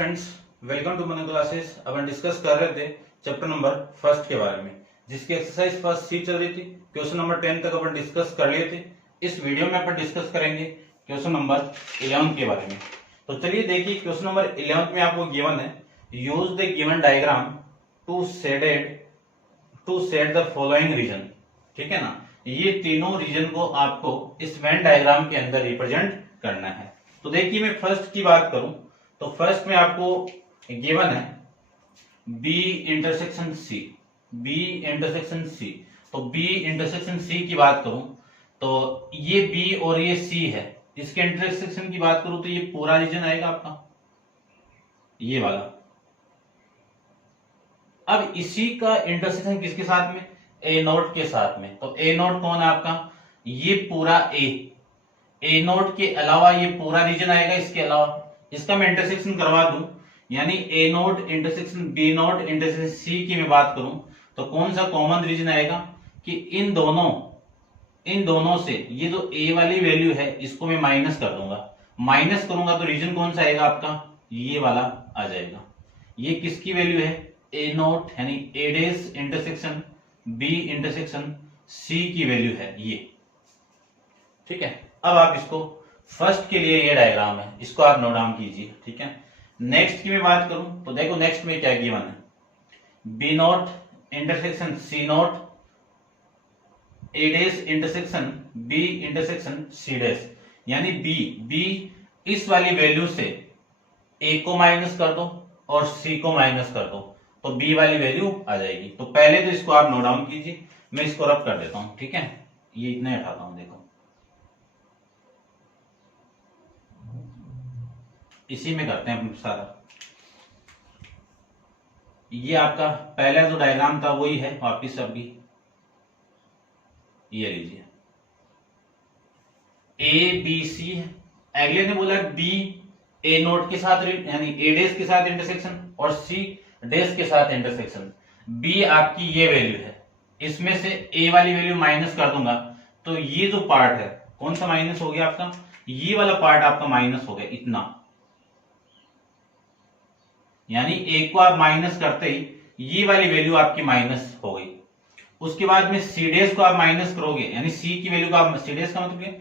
Friends, welcome to money classes. अब हम discuss कर रहे थे चैप्टर नंबर फर्स्ट के बारे में, जिसकी एक्सरसाइज फर्स्ट सी चल रही थी। क्वेश्चन नंबर 10 तक अपन डिस्कस कर लिए थे। इस वीडियो में अपन डिस्कस करेंगे क्वेश्चन नंबर 11 के बारे में। तो चलिए देखिए, क्वेश्चन नंबर 11 में आपको गिवन है, use the given diagram to set the following region. ठीक है ना, ये तीनों रीजन को आपको इस वेन डायग्राम के अंदर रिप्रेजेंट करना है। तो देखिए, मैं फर्स्ट की बात करूं तो फर्स्ट में आपको गिवन है बी इंटरसेक्शन सी। तो बी इंटरसेक्शन सी की बात करूं तो ये बी और ये सी है, इसके इंटरसेक्शन की बात करूं तो ये पूरा रीजन आएगा आपका, ये वाला। अब इसी का इंटरसेक्शन किसके साथ में? ए नोट के साथ में। तो ए नोट कौन है आपका? ये पूरा ए नोट के अलावा ये पूरा रीजन आएगा। इसके अलावा इसका मैं इंटरसेक्शन करवा दूं, यानी A not intersection B not intersection C की मैं बात करूं तो कौन सा कॉमन रीजन आएगा कि इन दोनों से ये जो ए वाली वैल्यू है इसको मैं माइनस कर दूंगा। माइनस करूंगा तो रीजन कौन सा आएगा आपका? ये वाला आ जाएगा। ये किसकी वैल्यू है? ए नोट यानी ए dash intersection B intersection C की वैल्यू है ये। ठीक है, अब आप इसको फर्स्ट के लिए ये डायग्राम है, इसको आप नोट डाउन कीजिए। ठीक है, नेक्स्ट की मैं बात करूं तो देखो नेक्स्ट में क्या गिवन है, B not intersection C not A dash intersection B intersection C dash, यानी बी इस वाली वैल्यू से ए को माइनस कर दो और सी को माइनस कर दो तो बी वाली वैल्यू आ जाएगी। तो पहले तो इसको आप नोट डाउन कीजिए, मैं इसको रब कर देता हूं। ठीक है, ये इतना उठाता हूं, देखो इसी में करते हैं सारा। ये आपका पहला जो डायग्राम था वही है, वापिस अभी ये लीजिए, ए बी सी है। अगले ने बोला बी ए नोट के साथ यानी ए डेस के साथ इंटरसेक्शन और सी डेस के साथ इंटरसेक्शन। बी आपकी ये वैल्यू है, इसमें से ए वाली वैल्यू माइनस कर दूंगा तो ये जो पार्ट है कौन सा माइनस हो गया आपका? ये वाला पार्ट आपका माइनस हो गया इतना, यानी ए को आप माइनस करते ही ये वाली वैल्यू आपकी माइनस हो गई। उसके बाद में सी डेस को आप माइनस करोगे, यानी सी की वैल्यू को आप, सी डेस का मतलब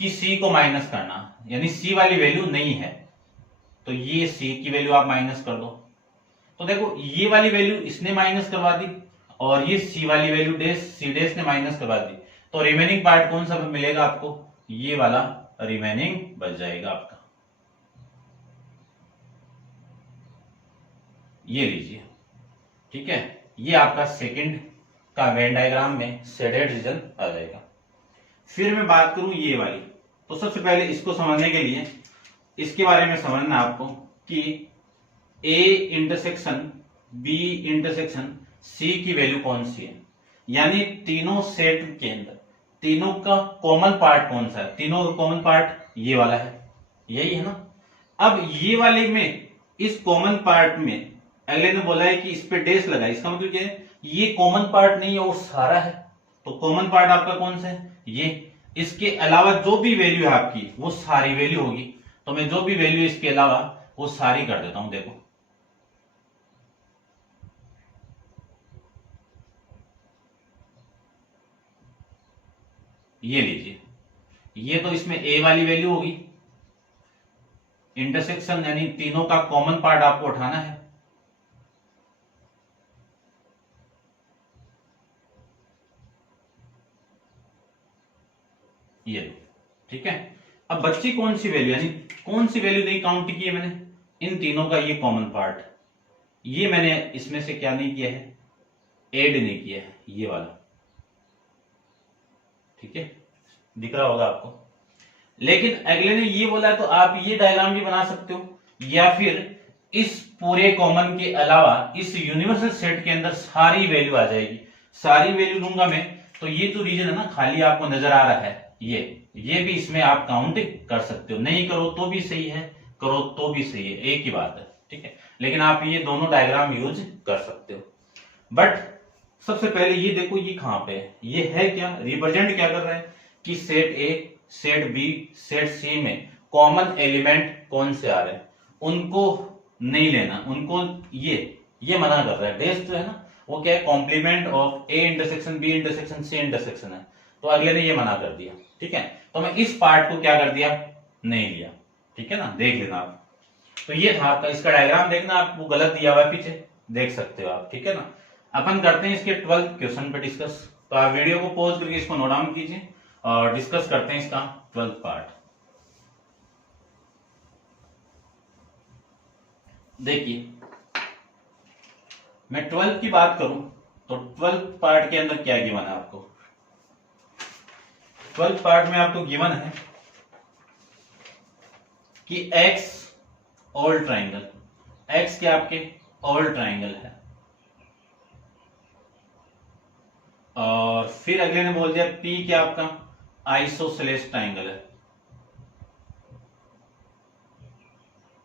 कि सी को माइनस करना, यानी सी वाली वैल्यू नहीं है तो ये सी की वैल्यू आप माइनस कर दो। तो देखो ये वाली वैल्यू इसने माइनस करवा दी और ये सी वाली वैल्यू डेस सी डेस ने माइनस करवा दी, तो रिमेनिंग पार्ट कौन सा मिलेगा आपको? ये वाला रिमेनिंग बच जाएगा आपका। ये लीजिए। ठीक है, ये आपका सेकंड का वेन डायग्राम में शेडेड रीजन आ जाएगा। फिर मैं बात करूं ये वाली, तो सबसे पहले इसको समझने के लिए इसके बारे में समझना आपको कि A intersection B intersection C की वैल्यू कौन सी है, यानी तीनों सेट के अंदर तीनों का कॉमन पार्ट कौन सा है? तीनों का कॉमन पार्ट ये वाला है, यही है ना। अब ये वाले में इस कॉमन पार्ट में अगले ने बोला है कि इस पे डेस लगा, इसका मतलब क्या है? ये कॉमन पार्ट नहीं है और सारा है। तो कॉमन पार्ट आपका कौन सा है? ये। इसके अलावा जो भी वैल्यू है आपकी वो सारी वैल्यू होगी, तो मैं जो भी वैल्यू इसके अलावा वो सारी कर देता हूं। देखो ये लीजिए, ये तो इसमें ए वाली वैल्यू होगी, इंटरसेक्शन यानी तीनों का कॉमन पार्ट आपको उठाना है। ये ठीक है, अब बच्ची कौन सी वैल्यू, यानी कौन सी वैल्यू नहीं काउंट की है मैंने? इन तीनों का ये कॉमन पार्ट, ये मैंने इसमें से क्या नहीं किया है? ऐड नहीं किया है, ये वाला। ठीक है, दिख रहा होगा आपको। लेकिन अगले ने ये बोला तो आप ये डायग्राम भी बना सकते हो, या फिर इस पूरे कॉमन के अलावा इस यूनिवर्सल सेट के अंदर सारी वैल्यू आ जाएगी। सारी वैल्यू लूंगा मैं तो ये जो रीजन है ना खाली आपको नजर आ रहा है, ये भी इसमें आप काउंट कर सकते हो। नहीं करो तो भी सही है, करो तो भी सही है, एक ही बात है। ठीक है, लेकिन आप ये दोनों डायग्राम यूज कर सकते हो। बट सबसे पहले ये देखो, ये कहां पे है? ये है क्या, रिप्रेजेंट क्या कर रहा है कि set A set B set C में कॉमन एलिमेंट कौन से आ रहे हैं, उनको नहीं लेना उनको, ये मना कर रहा है। डेज जो है ना वो क्या है, complement of A intersection B intersection C intersection है, तो अगले ने ये मना कर दिया। ठीक है, तो मैं इस पार्ट को क्या कर दिया, नहीं लिया। ठीक है ना, देख लेना आप। तो ये था आपका, इसका डायग्राम देखना आप, वो गलत दिया हुआ है पीछे, देख सकते हो आप। ठीक है ना, अपन करते हैं इसके 12th क्वेश्चन पे डिस्कस। तो आप वीडियो को पॉज करके इसको नोट डाउन कीजिए और डिस्कस करते हैं इसका 12th पार्ट। देखिए, मैं 12th की बात करूं तो 12th पार्ट के अंदर क्या गिवन है आपको। 12th पार्ट में आपको गिवन है कि एक्स ऑल ट्राइंगल, एक्स क्या आपके ऑल ट्राइंगल है, और फिर अगले ने बोल दिया पी क्या आपका आइसोसेलेस ट्राइंगल है,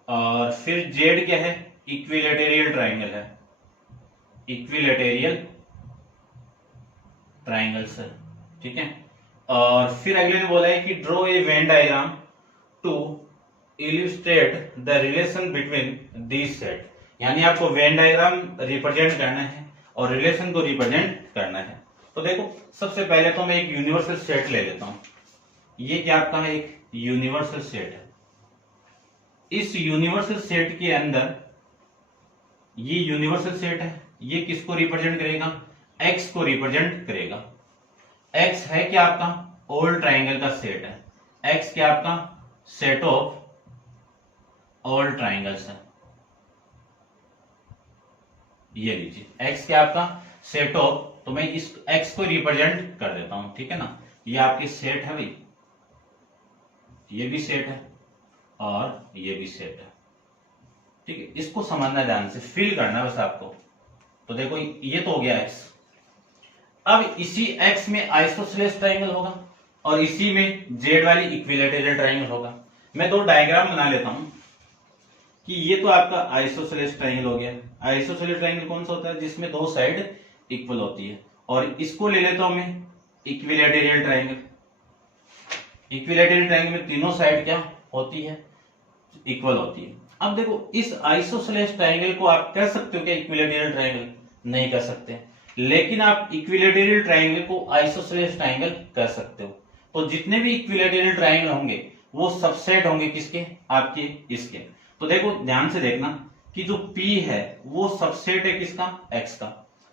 और फिर जेड क्या है इक्विलैटेरियल ट्राइंगल है, इक्विलैटेरियल ट्राइंगल्स है। ठीक है, और फिर अगले ने बोला है कि draw a Venn diagram to illustrate the relation between these set, यानी आपको वेन डायग्राम रिप्रेजेंट करना है और रिलेशन को रिप्रेजेंट करना है। तो देखो, सबसे पहले तो मैं एक यूनिवर्सल सेट ले लेता हूं। ये क्या आपका एक यूनिवर्सल सेट है। इस यूनिवर्सल सेट के अंदर, ये यूनिवर्सल सेट है, ये किसको रिप्रेजेंट करेगा, एक्स को रिप्रेजेंट करेगा। एक्स है क्या आपका ऑल ट्राइंगल का सेट है, एक्स क्या आपका सेट ऑफ ऑल ट्राइंगल्स है। ये लीजिए, एक्स क्या आपका सेट ऑफ, तो मैं इस एक्स को रिप्रेजेंट कर देता हूं। ठीक है ना, ये आपकी सेट है भाई, ये भी सेट है और ये भी सेट है। ठीक है, इसको समझना ध्यान से, फील करना बस आपको। तो देखो, ये तो हो गया एक्स। अब इसी एक्स में आइसोसेलेस ट्राइंगल होगा और इसी में जेड वाली इक्विलैटेरल ट्राइंगल होगा। मैं दो डायग्राम बना लेता हूं कि ये तो आपका आइसोसेलेस ट्राइंगल हो गया। आइसोसेलेस ट्राइंगल कौन सा होता है, जिसमें दो साइड इक्वल होती है, और इसको ले लेता हूं मैं इक्विलैटेरल ट्राइंगल। इक्विलैटेरल ट्राइंगल में तीनों साइड क्या होती है, इक्वल होती है। अब देखो, इस आइसोसेलेस ट्राइंगल को आप कह सकते हो क्या इक्विलैटेरल ट्राइंगल, नहीं कह सकते, लेकिन आप इक्विलैटेरल ट्राइंगल को आइसोसेलेस ट्राइंगल कह सकते हो। तो जितने भी इक्विलैटेरल ट्राइंगल होंगे वो सबसेट होंगे किसके, आपके इसके। तो देखो ध्यान से देखना कि जो P है वो सबसेट है किसका, X का।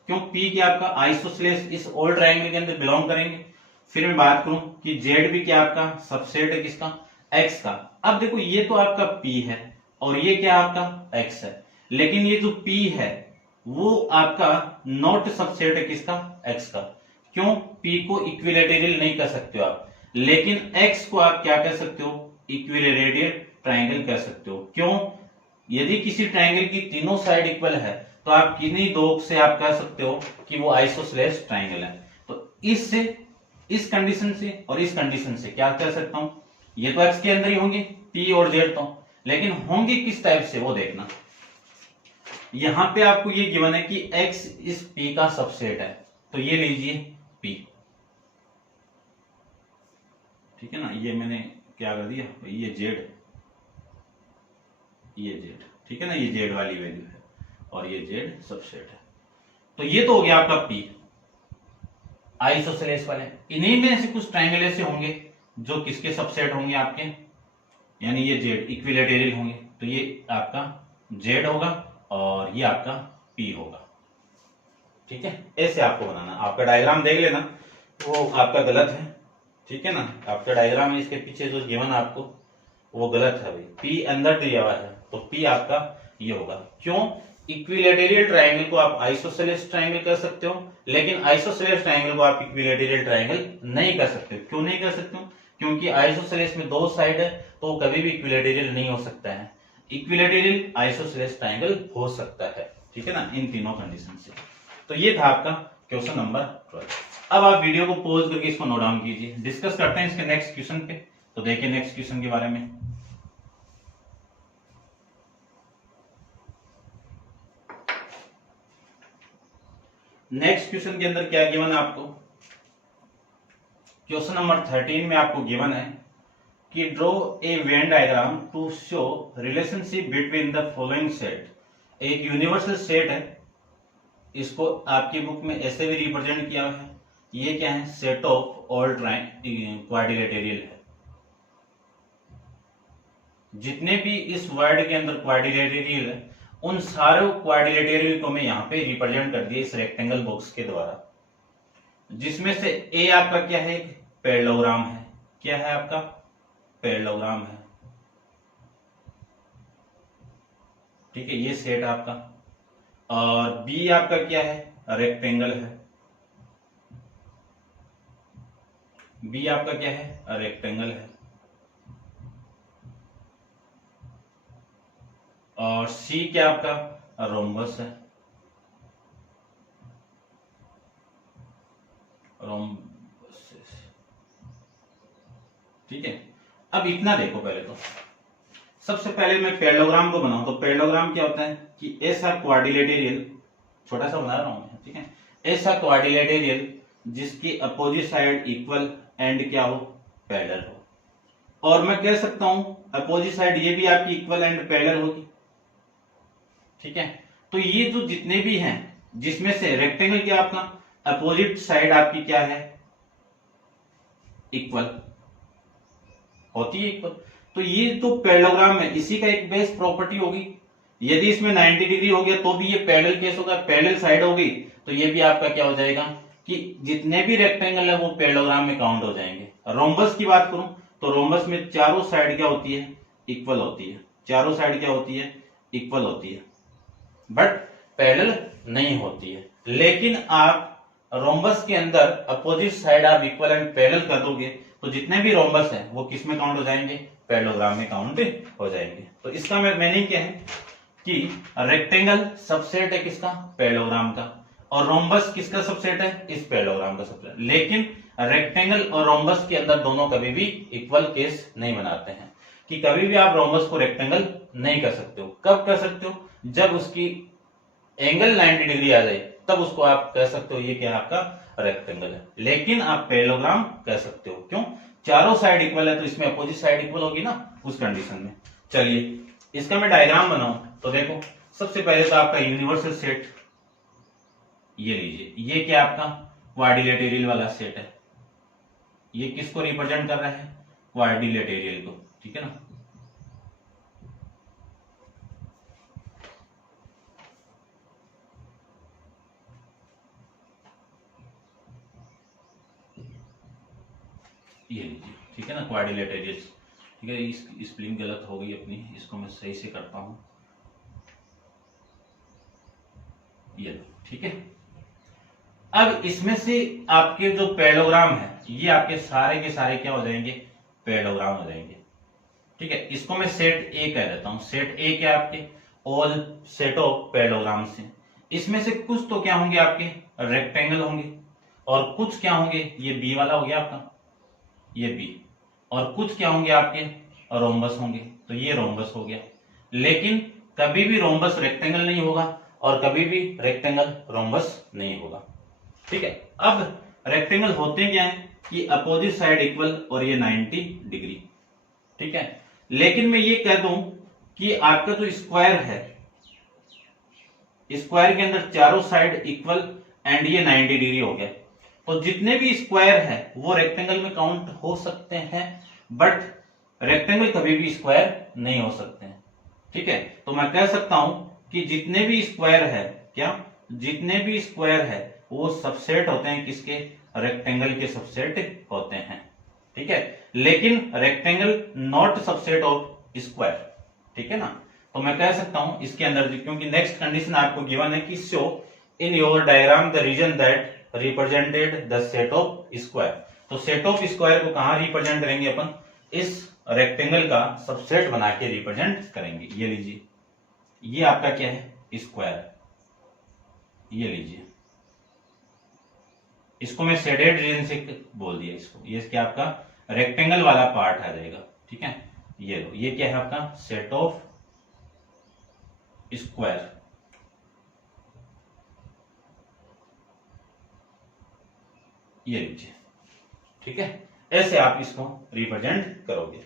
क्यों, P क्या आपका आइसोसेलेस इस ऑल ट्राइंगल के अंदर बिलोंग करेंगे। फिर मैं बात करूं कि Z भी क्या आपका सबसेट है किसका, X का। अब देखो, ये तो आपका P है और ये क्या आपका X है, लेकिन ये जो P है वो आपका नॉट सबसेट है किसका, X का। क्यों, P को इक्विलैटेरल नहीं कह सकते हो आप, लेकिन X को आप क्या कह सकते हो, इक्विलैटेरल ट्राइंगल कह सकते हो। क्यों, यदि किसी ट्राइंगल की तीनों साइड इक्वल है तो आप किन्हीं दो से आप कह सकते हो कि वो आइसोसेलेस ट्राइंगल है। तो इससे, इस कंडीशन से और इस कंडीशन से क्या कह सकता हूं, ये तो एक्स के अंदर ही होंगे P और Z, तो लेकिन होंगे किस टाइप से वो देखना। यहां पे आपको ये गिवन है कि X इस P का सबसेट है, तो ये लीजिए P। ठीक है ना, ये मैंने क्या कर दिया, ये Z, ये Z। ठीक है ना, ये Z वाली वैल्यू है और ये Z सबसेट है। तो ये तो हो गया आपका P आइसोसेलेस वाले। इन्हीं में से कुछ ट्राइंगल ऐसे होंगे जो किसके सबसेट होंगे आपके, यानी ये Z इक्विलैटेरल होंगे, तो ये आपका Z होगा और ये आपका P होगा। ठीक है, ऐसे आपको बनाना। आपका डायग्राम देख लेना, वो आपका गलत है। ठीक है ना, आपका डायग्राम है, इसके पीछे जो गिवन आपको वो गलत है भाई। P अंदर दिया हुआ है तो P आपका ये होगा। क्यों, इक्विलैटेरल ट्राइंगल को आप आइसोसेलेस ट्राइंगल कर सकते हो, लेकिन आइसोसेलेस ट्राइंगल को आप इक्विलैटेरल ट्राइंगल नहीं कर सकते। क्यों नहीं कर सकते हो, क्योंकि आइसोसेलेस में दो साइड है तो कभी भी इक्विलैटेरल नहीं हो सकता है। इक्विलैटेरल आइसोसेलेस ट्राइंगल हो सकता है। ठीक है ना, इन तीनों कंडीशन से। तो ये था आपका क्वेश्चन नंबर 12। अब आप वीडियो को पॉज करके इसको नोट डाउन कीजिए, डिस्कस करते हैं इसके नेक्स्ट क्वेश्चन पे। तो देखिए नेक्स्ट क्वेश्चन के बारे में। नेक्स्ट क्वेश्चन के अंदर क्या गिवन है आपको, क्वेश्चन नंबर 13 में आपको गिवन है कि draw a Venn diagram to show relationship between the following set. एक यूनिवर्सल सेट है, इसको आपकी बुक में ऐसे भी रिप्रेजेंट किया है। ये क्या है? सेट ऑफ ऑल क्वाड्रिलेटरल है। जितने भी इस वर्ड के अंदर क्वाड्रिलेटरल है, उन सारे क्वाड्रिलेटरल को मैं यहाँ पे रिप्रेजेंट कर दिया इस रेक्टेंगल बॉक्स के द्वारा, जिसमें से ए आपका क्या है? एक पैरेललोग्राम है। क्या है आपका? पैरेललोग्राम है। ठीक है, ये सेट आपका। और बी आपका क्या है? रेक्टेंगल है। बी आपका क्या है? रेक्टेंगल है। और सी क्या आपका? रोम्बस है। रोम्बस। ठीक है, अब इतना देखो। पहले तो सबसे पहले मैं पैरेललोग्राम को बनाऊं तो पैरेललोग्राम क्या होता है कि ऐसा क्वाड्रिलेटरल, छोटा सा बना रहा हूं मैं, ठीक है, ऐसा क्वाड्रिलेटरल जिसकी अपोजिट साइड इक्वल एंड क्या हो? पैरेलल हो। और मैं कह सकता हूं अपोजिट साइड ये भी आपकी इक्वल एंड पैरेलल होगी। ठीक है, तो ये जो जितने भी हैं, जिसमें से रेक्टेंगल क्या आपका? अपोजिट साइड आपकी क्या है? इक्वल होती है, इक्वल। तो ये तो पैरेललोग्राम है, इसी का एक बेस प्रॉपर्टी होगी। यदि इसमें 90 डिग्री हो गया तो भी ये पैरेलल केस होगा, पैरेलल साइड होगी तो ये भी आपका क्या हो जाएगा कि जितने भी रेक्टेंगल है वो पैरेललोग्राम में काउंट हो जाएंगे। रोम्बस की बात करूं तो रोम्बस में चारों साइड क्या होती है? इक्वल होती है। चारों साइड क्या होती है? इक्वल होती है, बट पैरेलल नहीं होती है। लेकिन आप रोम्बस के अंदर अपोजिट साइड आप इक्वल एंड पैरेलल कर दोगे तो जितने भी रोम्बस हैं वो किस में काउंट हो जाएंगे? पैरेललोग्राम में काउंट हो जाएंगे। तो इसका मीनिंग क्या है कि रेक्टेंगल सबसेट है किसका? पैरेललोग्राम का। और रोम्बस किसका सबसेट है? इस पैरेललोग्राम का सबसेट। लेकिन रेक्टेंगल और रोम्बस के अंदर दोनों कभी भी इक्वल केस नहीं बनाते हैं, कि कभी भी आप रोम्बस को रेक्टेंगल नहीं कर सकते हो। कब कर सकते हो? जब उसकी एंगल 90 डिग्री आ जाए, तब उसको आप कह सकते हो ये क्या आपका? रेक्टेंगल है। लेकिन आप पैरेललोग्राम कह सकते हो। क्यों? चारों साइड इक्वल है तो इसमें अपोजिट साइड इक्वल होगी ना, उस कंडीशन में। चलिए इसका मैं डायग्राम बनाऊं तो देखो, सबसे पहले तो आपका यूनिवर्सल सेट ये लीजिए। ये क्या आपका? क्वाड्रिलेटरल वाला सेट है। ये किसको रिप्रेजेंट कर रहा है? क्वाड्रिलेटरल को। ठीक है ना। ये लीजिए, ठीक है ना, क्वाड्रिलेटरल। ठीक है, इस स्पेलिंग गलत हो गई अपनी, इसको मैं सही से करता हूं। ये लो, ठीक है। अब इसमें से आपके जो पैरेललोग्राम है ये आपके सारे के सारे क्या हो जाएंगे? पैरेललोग्राम हो जाएंगे। ठीक है, इसको मैं सेट ए कह देता हूं। सेट ए क्या आपके? ऑल सेट ऑफ पैरेललोग्राम से। इसमें से कुछ तो क्या होंगे आपके? रेक्टेंगल होंगे, और कुछ क्या होंगे? ये बी वाला हो गया आपका, ये बी। और कुछ क्या होंगे आपके? रोम्बस होंगे, तो ये रोम्बस हो गया। लेकिन कभी भी रोम्बस रेक्टेंगल नहीं होगा और कभी भी रेक्टेंगल रोम्बस नहीं होगा। ठीक है, अब रेक्टेंगल होते क्या है कि अपोजिट साइड इक्वल और ये 90 डिग्री। ठीक है, लेकिन मैं ये कह दूं कि आपका जो स्क्वायर है, स्क्वायर के अंदर चारों साइड इक्वल एंड ये 90 डिग्री हो गया, तो जितने भी स्क्वायर है वो रेक्टेंगल में काउंट हो सकते हैं, बट रेक्टेंगल कभी भी स्क्वायर नहीं हो सकते हैं। ठीक है, तो मैं कह सकता हूं कि जितने भी स्क्वायर है, क्या जितने भी स्क्वायर है वो सबसेट होते हैं किसके? रेक्टेंगल के सबसेट होते हैं। ठीक है, लेकिन rectangle not subset of square. ठीक है ना, तो मैं कह सकता हूं इसके अंदर, क्योंकि नेक्स्ट कंडीशन आपको गिवन है कि show in your diagram the region that represented the set of square. तो सेट ऑफ स्क्वायर को कहां रिप्रेजेंट करेंगे अपन? इस रेक्टेंगल का सबसेट बना के रिप्रेजेंट करेंगे। ये लीजिए, ये आपका क्या है? स्क्वायर। ये लीजिए, इसको मैं शेडेड रीजन से बोल दिया इसको। ये क्या आपका? रेक्टेंगल वाला पार्ट आ जाएगा। ठीक है, ये लो, ये क्या है आपका? Set of square. ये लीजिए, ठीक है, ऐसे आप इसको रिप्रेजेंट करोगे।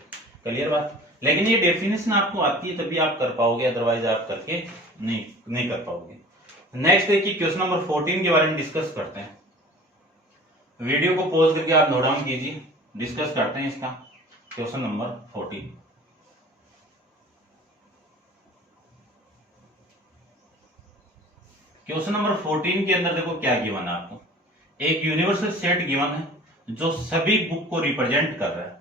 क्लियर बात। लेकिन ये डेफिनेशन आपको आती है तभी आप कर पाओगे, अदरवाइज आप करके नहीं कर पाओगे। नेक्स्ट देखिए क्वेश्चन नंबर 14 के बारे में डिस्कस करते हैं। वीडियो को पॉज करके आप नोट डाउन कीजिए, डिस्कस करते हैं इसका क्वेश्चन नंबर 14। क्वेश्चन नंबर 14 के अंदर देखो क्या गिवन है आपको। एक यूनिवर्सल सेट गिवन है जो सभी बुक को रिप्रेजेंट कर रहा है।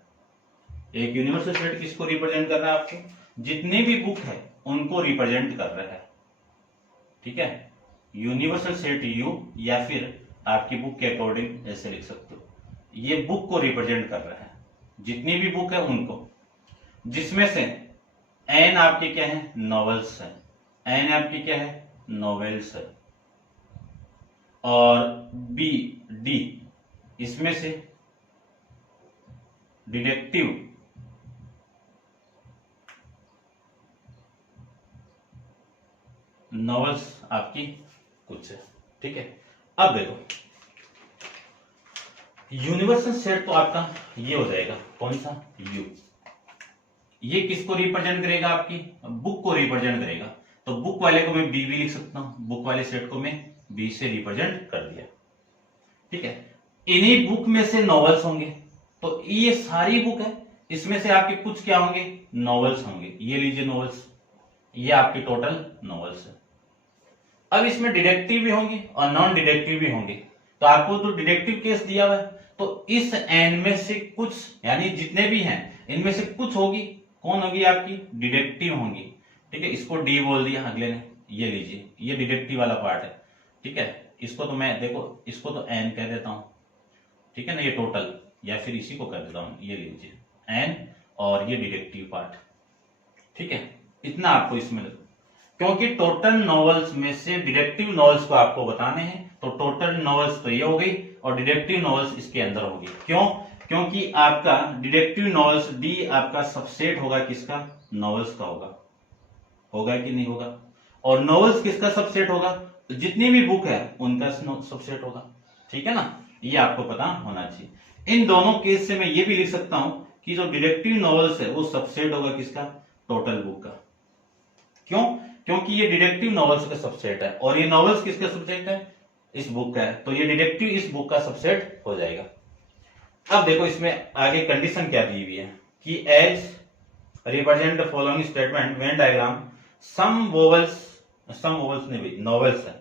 एक यूनिवर्सल सेट किसको रिप्रेजेंट कर रहा है? आपको जितने भी बुक है उनको रिप्रेजेंट कर रहा है। ठीक है, यूनिवर्सल सेट यू, या फिर आपकी बुक के अकॉर्डिंग ऐसे लिख सकते हो, ये बुक को रिप्रेजेंट कर रहा है, जितनी भी बुक है उनको, जिसमें से एन आपके क्या है? नॉवेल्स है। एन आपकी क्या है? नॉवेल्स है। और बी डी इसमें से डिटेक्टिव नॉवेल्स आपकी कुछ है। ठीक है, अब देखो यूनिवर्सल सेट तो आपका ये हो जाएगा, कौन सा? यू। ये किसको रिप्रेजेंट करेगा? आपकी बुक को रिप्रेजेंट करेगा। तो बुक वाले को मैं बी भी लिख सकता हूं, बुक वाले सेट को मैं बी से रिप्रेजेंट कर दिया। ठीक है, इन्हीं बुक में से नॉवेल्स होंगे, तो ये सारी बुक है, इसमें से आपके कुछ क्या होंगे? नॉवेल्स होंगे। ये लीजिए नॉवेल्स, ये आपकी टोटल नॉवेल्स है। अब इसमें डिटेक्टिव भी होंगे और नॉन डिटेक्टिव भी होंगे। तो आपको तो डिटेक्टिव केस दिया हुआ है, तो इस एन में से कुछ, यानी जितने भी हैं इनमें से कुछ होगी, कौन होगी? आपकी डिटेक्टिव होंगी। ठीक है, इसको डी बोल दिया अगले ने, ये लीजिए, ये डिटेक्टिव वाला पार्ट है। ठीक है, इसको तो मैं देखो, इसको तो एन कह देता हूं। ठीक है ना, ये टोटल, या फिर इसी को कर देता हूं, ये लीजिए एन, और ये डिटेक्टिव पार्ट। ठीक है, इतना आपको इसमें, क्योंकि टोटल नॉवेल्स में से डिटेक्टिव नॉवेल्स को आपको बताने हैं, तो टोटल नॉवेल्स तो ये हो गई और डिटेक्टिव नॉवेल्स इसके अंदर होगी। क्यों? क्योंकि आपका डिटेक्टिव नॉवेल्स डी आपका सबसेट होगा किसका? नॉवेल्स का होगा कि नहीं होगा? और नॉवेल्स किसका सबसेट होगा? तो जितनी भी बुक है उनका सबसेट होगा। ठीक है ना, ये आपको पता होना चाहिए। इन दोनों केस से मैं ये भी लिख सकता हूं कि जो डिटेक्टिव नॉवेल्स है वो सबसेट होगा किसका? टोटल बुक का। क्यों? क्योंकि ये डिटेक्टिव नॉवेल्स का सबसेट है, और ये नॉवेल्स किसका सबसेट है? इस बुक का है, तो ये डिटेक्टिव इस बुक का सबसेट हो जाएगा। अब देखो इसमें आगे कंडीशन क्या दी हुई है कि as represent the following statement Venn diagram some vowels नहीं भाई, नॉवेल्स है,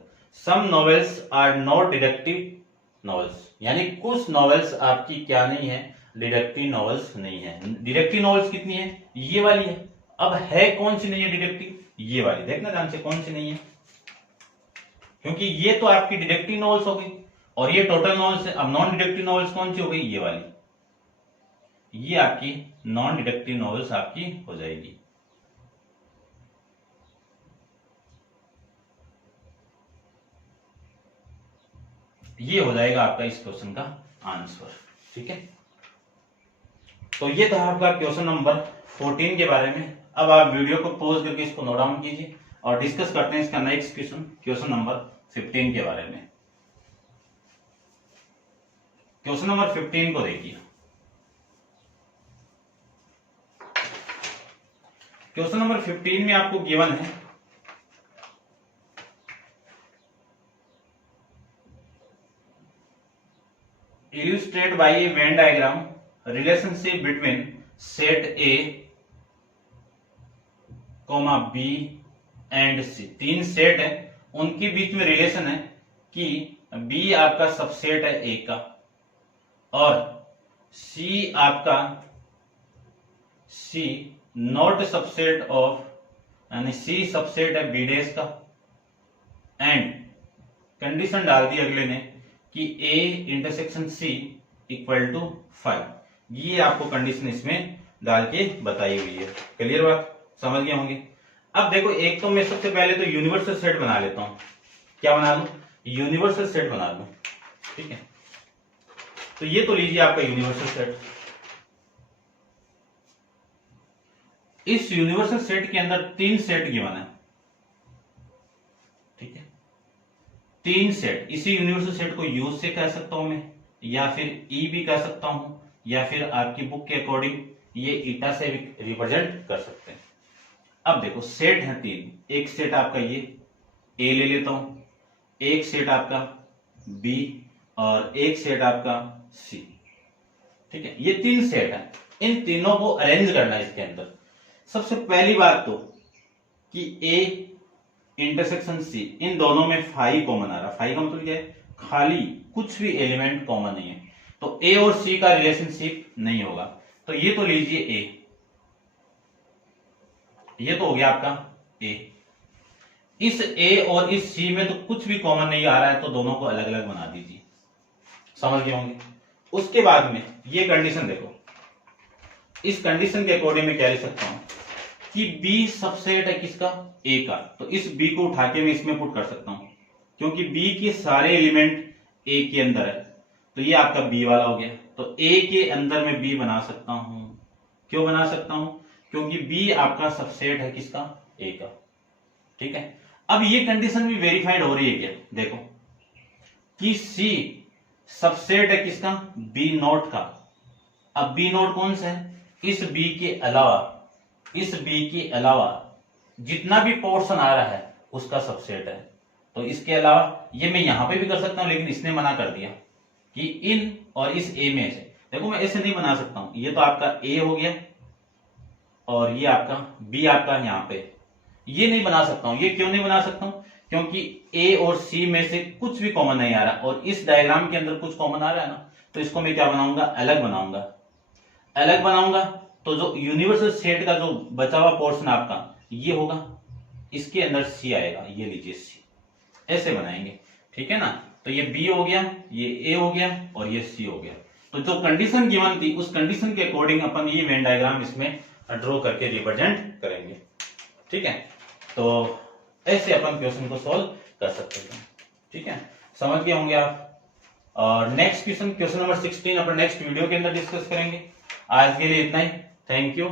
some novels are not detective novels, यानी कुछ नॉवेल्स आपकी क्या नहीं है? डिटेक्टिव नॉवेल्स नहीं है। डिटेक्टिव नॉवेल्स कितनी है? ये वाली है। अब है कौन सी नहीं है डिटेक्टिव? ये वाली। देखना ध्यान से कौन सी नहीं है, क्योंकि ये तो आपकी डिटेक्टिव नॉवेल्स हो गई और ये टोटल नॉवेल्स है। अब नॉन डिटेक्टिव नॉवेल्स कौन सी हो गई? ये वाली, ये आपकी नॉन डिटेक्टिव नॉवेल्स आपकी हो जाएगी। ये हो जाएगा आपका इस क्वेश्चन का आंसर। ठीक है, तो ये था आपका क्वेश्चन नंबर 14 के बारे में। अब आप वीडियो को पॉज करके इसको नोट डाउन कीजिए और डिस्कस करते हैं इसका नेक्स्ट क्वेश्चन, क्वेश्चन नंबर 15 के बारे में। क्वेश्चन नंबर 15 को देखिए। क्वेश्चन नंबर 15 में आपको गिवन है illustrate by a Venn diagram relationship between set A, B and C। तीन सेट है, उनके बीच में रिलेशन है कि B आपका सबसेट है A का और C आपका C नॉट सबसेट ऑफ, यानी C सबसेट है B डैश का, एंड कंडीशन डाल दी अगले ने कि A intersection C equal to 5। ये आपको कंडीशन इसमें डाल के बताई हुई है। क्लियर बात, समझ गए होंगे। अब देखो, एक तो मैं सबसे पहले तो यूनिवर्सल सेट बना लेता हूं। क्या बना लूं? यूनिवर्सल सेट बना लूं। ठीक है, तो ये तो लीजिए आपका यूनिवर्सल सेट। इस यूनिवर्सल सेट के अंदर तीन सेट गिवन है। ठीक है, तीन सेट। इसी यूनिवर्सल सेट को यूज से कह सकता हूं मैं, या फिर ई भी कह सकता हूं, या फिर आपकी बुक के अकॉर्डिंग ये ईटा से रिप्रेजेंट कर सकते हैं। अब देखो सेट है 3, एक सेट आपका ये ए ले लेता हूं, एक सेट आपका बी और एक सेट आपका सी। ठीक है, ये 3 सेट है, इन तीनों को अरेंज करना है इसके अंदर। सबसे पहली बात तो कि ए इंटरसेक्शन सी, इन दोनों में फाई कॉमन आ रहा। फाई का मतलब क्या है, खाली कुछ भी एलिमेंट कॉमन नहीं है, तो ए और सी का रिलेशनशिप नहीं होगा। तो ये तो लीजिए ए, ये तो हो गया आपका ए। इस ए और इस सी में तो कुछ भी कॉमन नहीं आ रहा है, तो दोनों को अलग अलग बना दीजिए, समझ गए होंगे। उसके बाद में ये कंडीशन देखो, इस कंडीशन के अकॉर्डिंग में क्या लिख सकता हूं कि बी सबसेट है किसका, ए का। तो इस बी को उठा के मैं इसमें पुट कर सकता हूं, क्योंकि बी के सारे एलिमेंट ए के अंदर है, तो ये आपका बी वाला हो गया। तो ए के अंदर मैं बी बना सकता हूं। क्यों बना सकता हूं, क्योंकि बी आपका सबसेट है किसका, ए का। ठीक है, अब ये कंडीशन भी वेरीफाइड हो रही है क्या, देखो कि सी सबसेट है किसका, बी नोट का। अब बी नोट कौन सा है, इस बी के अलावा, इस बी के अलावा जितना भी पोर्शन आ रहा है उसका सबसेट है। तो इसके अलावा ये मैं यहां पे भी कर सकता हूं, लेकिन इसने मना कर दिया कि इन और इस ए में से। देखो मैं ऐसे नहीं बना सकता हूं, ये तो आपका ए हो गया और ये आपका बी आपका यहां पे, ये नहीं बना सकता हूं। ये क्यों नहीं बना सकता हूं, क्योंकि ए और सी में से कुछ भी कॉमन नहीं आ रहा, और इस डायग्राम के अंदर कुछ कॉमन आ रहा है ना, तो इसको मैं क्या बनाऊंगा, अलग बनाऊंगा। अलग बनाऊंगा तो जो यूनिवर्सल सेट का जो बचा हुआ पोर्शन आपका ये होगा, इसके अंदर सी आएगा, ये लीजिए सी, ऐसे बनाएंगे। ठीक है ना, तो ये बी हो गया, ये ए हो गया और ये सी हो गया। तो जो कंडीशन गिवन थी उस कंडीशन के अकॉर्डिंग अपन ये वेन डायग्राम इसमें ड्रॉ करके रिप्रेजेंट करेंगे। ठीक है, तो ऐसे अपन क्वेश्चन को सॉल्व कर सकते हैं। ठीक है, समझ गए होंगे आप। और नेक्स्ट क्वेश्चन, क्वेश्चन नंबर 16 अपन नेक्स्ट वीडियो के अंदर डिस्कस करेंगे। आज के लिए इतना ही, थैंक यू।